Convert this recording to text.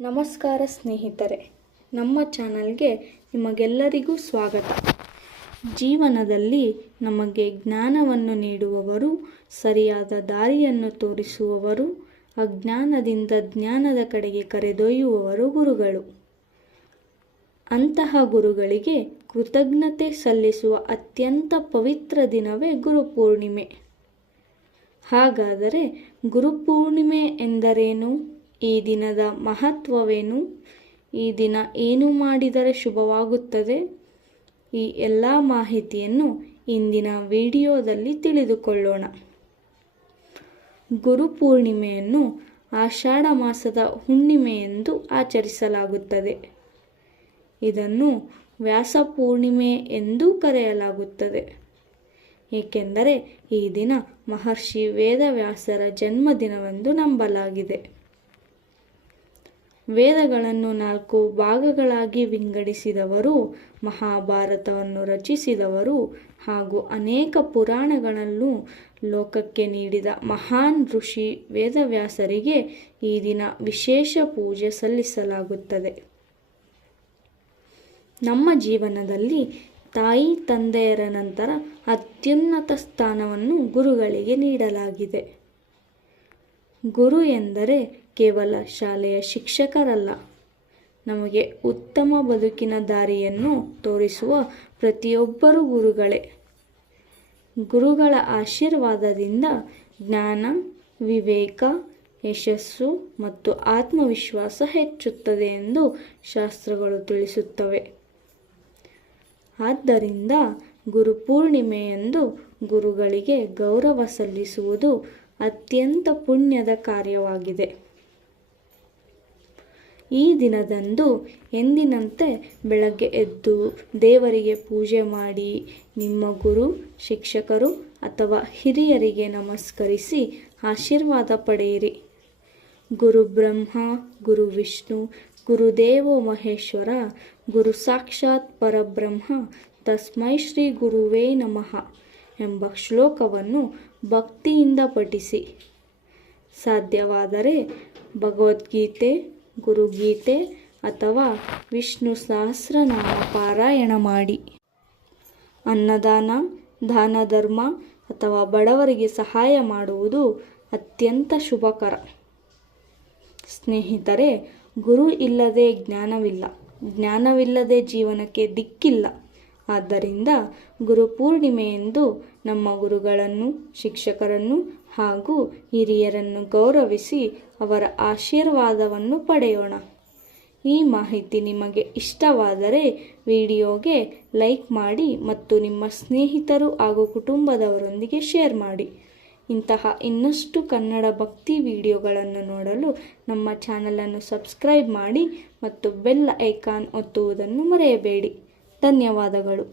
ನಮಸ್ಕಾರ ಸ್ನೇಹಿತರೆ, ನಮ್ಮ ಚಾನಲ್ಗೆ ನಿಮಗೆಲ್ಲರಿಗೂ ಸ್ವಾಗತ. ಜೀವನದಲ್ಲಿ ನಮಗೆ ಜ್ಞಾನವನ್ನು ನೀಡುವವರು, ಸರಿಯಾದ ದಾರಿಯನ್ನು ತೋರಿಸುವವರು, ಅಜ್ಞಾನದಿಂದ ಜ್ಞಾನದ ಕಡೆಗೆ ಕರೆದೊಯ್ಯುವವರು ಗುರುಗಳು. ಅಂತಹ ಗುರುಗಳಿಗೆ ಕೃತಜ್ಞತೆ ಸಲ್ಲಿಸುವ ಅತ್ಯಂತ ಪವಿತ್ರ ದಿನವೇ ಗುರುಪೂರ್ಣಿಮೆ. ಹಾಗಾದರೆ ಗುರುಪೂರ್ಣಿಮೆ ಎಂದರೇನು? ಈ ದಿನದ ಮಹತ್ವವೇನು? ಈ ದಿನ ಏನು ಮಾಡಿದರೆ ಶುಭವಾಗುತ್ತದೆ? ಈ ಎಲ್ಲ ಮಾಹಿತಿಯನ್ನು ಇಂದಿನ ವಿಡಿಯೋದಲ್ಲಿ ತಿಳಿದುಕೊಳ್ಳೋಣ. ಗುರುಪೂರ್ಣಿಮೆಯನ್ನು ಆಷಾಢ ಮಾಸದ ಹುಣ್ಣಿಮೆ ಎಂದು ಆಚರಿಸಲಾಗುತ್ತದೆ. ಇದನ್ನು ವ್ಯಾಸ ಪೂರ್ಣಿಮೆ ಎಂದೂ ಕರೆಯಲಾಗುತ್ತದೆ. ಏಕೆಂದರೆ ಈ ದಿನ ಮಹರ್ಷಿ ವೇದವ್ಯಾಸರ ಜನ್ಮದಿನವೆಂದು ನಂಬಲಾಗಿದೆ. ವೇದಗಳನ್ನು 4 ಭಾಗಗಳಾಗಿ ವಿಂಗಡಿಸಿದವರು, ಮಹಾಭಾರತವನ್ನು ರಚಿಸಿದವರು ಹಾಗೂ ಅನೇಕ ಪುರಾಣಗಳನ್ನು ಲೋಕಕ್ಕೆ ನೀಡಿದ ಮಹಾನ್ ಋಷಿ ವೇದವ್ಯಾಸರಿಗೆ ಈ ದಿನ ವಿಶೇಷ ಪೂಜೆ ಸಲ್ಲಿಸಲಾಗುತ್ತದೆ. ನಮ್ಮ ಜೀವನದಲ್ಲಿ ತಾಯಿ ತಂದೆಯರ ನಂತರ ಅತ್ಯುನ್ನತ ಸ್ಥಾನವನ್ನು ಗುರುಗಳಿಗೆ ನೀಡಲಾಗಿದೆ. ಗುರು ಎಂದರೆ ಕೇವಲ ಶಾಲೆಯ ಶಿಕ್ಷಕರಲ್ಲ, ನಮಗೆ ಉತ್ತಮ ಬದುಕಿನ ದಾರಿಯನ್ನು ತೋರಿಸುವ ಪ್ರತಿಯೊಬ್ಬರೂ ಗುರುಗಳೇ. ಗುರುಗಳ ಆಶೀರ್ವಾದದಿಂದ ಜ್ಞಾನ, ವಿವೇಕ, ಯಶಸ್ಸು ಮತ್ತು ಆತ್ಮವಿಶ್ವಾಸ ಹೆಚ್ಚುತ್ತದೆ ಎಂದು ಶಾಸ್ತ್ರಗಳು ತಿಳಿಸುತ್ತವೆ. ಆದ್ದರಿಂದ ಗುರುಪೂರ್ಣಿಮೆಯಂದು ಗುರುಗಳಿಗೆ ಗೌರವ ಸಲ್ಲಿಸುವುದು ಅತ್ಯಂತ ಪುಣ್ಯದ ಕಾರ್ಯವಾಗಿದೆ. ಈ ದಿನದಂದು ಎಂದಿನಂತೆ ಬೆಳಗ್ಗೆ ಎದ್ದು ದೇವರಿಗೆ ಪೂಜೆ ಮಾಡಿ, ನಿಮ್ಮ ಗುರು, ಶಿಕ್ಷಕರು ಅಥವಾ ಹಿರಿಯರಿಗೆ ನಮಸ್ಕರಿಸಿ ಆಶೀರ್ವಾದ ಪಡೆಯಿರಿ. ಗುರು ಬ್ರಹ್ಮ, ಗುರು ವಿಷ್ಣು, ಗುರುದೇವೋ ಮಹೇಶ್ವರ, ಗುರು ಸಾಕ್ಷಾತ್ ಪರಬ್ರಹ್ಮ, ತಸ್ಮೈ ಶ್ರೀ ಗುರುವೇ ನಮಃ ಎಂಬ ಶ್ಲೋಕವನ್ನು ಭಕ್ತಿಯಿಂದ ಪಠಿಸಿ. ಸಾಧ್ಯವಾದರೆ ಭಗವದ್ಗೀತೆ, ಗುರುಗೀತೆ ಅಥವಾ ವಿಷ್ಣು ಸಹಸ್ರನಾಮ ಪಾರಾಯಣ ಮಾಡಿ. ಅನ್ನದಾನ, ದಾನ ಧರ್ಮ ಅಥವಾ ಬಡವರಿಗೆ ಸಹಾಯ ಮಾಡುವುದು ಅತ್ಯಂತ ಶುಭಕರ. ಸ್ನೇಹಿತರೆ, ಗುರು ಇಲ್ಲದೆ ಜ್ಞಾನವಿಲ್ಲ, ಜ್ಞಾನವಿಲ್ಲದೆ ಜೀವನಕ್ಕೆ ದಿಕ್ಕಿಲ್ಲ. ಆದ್ದರಿಂದ ಗುರುಪೂರ್ಣಿಮೆಯಂದು ನಮ್ಮ ಗುರುಗಳನ್ನು, ಶಿಕ್ಷಕರನ್ನು ಹಾಗೂ ಹಿರಿಯರನ್ನು ಗೌರವಿಸಿ ಅವರ ಆಶೀರ್ವಾದವನ್ನು ಪಡೆಯೋಣ. ಈ ಮಾಹಿತಿ ನಿಮಗೆ ಇಷ್ಟವಾದರೆ ವಿಡಿಯೋಗೆ ಲೈಕ್ ಮಾಡಿ ಮತ್ತು ನಿಮ್ಮ ಸ್ನೇಹಿತರು ಹಾಗೂ ಕುಟುಂಬದವರೊಂದಿಗೆ ಶೇರ್ ಮಾಡಿ. ಇಂತಹ ಇನ್ನಷ್ಟು ಕನ್ನಡ ಭಕ್ತಿ ವಿಡಿಯೋಗಳನ್ನು ನೋಡಲು ನಮ್ಮ ಚಾನಲನ್ನು ಸಬ್ಸ್ಕ್ರೈಬ್ ಮಾಡಿ ಮತ್ತು ಬೆಲ್ ಐಕಾನ್ ಒತ್ತುವುದನ್ನು ಮರೆಯಬೇಡಿ. ಧನ್ಯವಾದಗಳು.